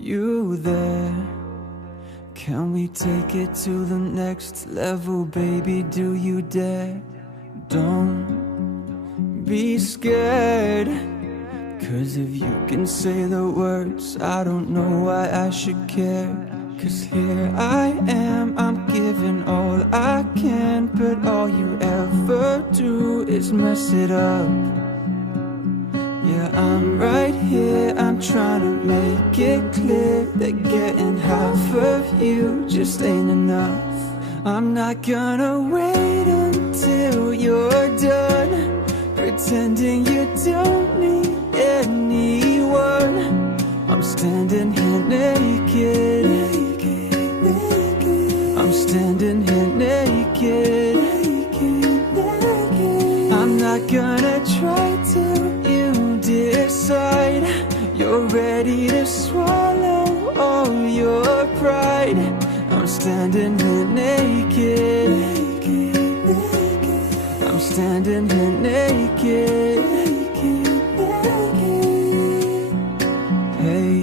you there? Can we take it to the next level, baby? Do you dare? Don't be scared, 'cause if you can say the words, I don't know why I should care. 'Cause here I am, I'm giving all I can, but all you ever do is mess it up. Yeah, I'm right here, I'm trying to make it clear that getting half of you just ain't enough. I'm not gonna wait until you're done, pretending you don't need anyone. I'm standing here naked, I'm standing here naked, I'm not gonna try to decide. You're ready to swallow all your pride. I'm standing here naked, I'm standing here naked. Hey,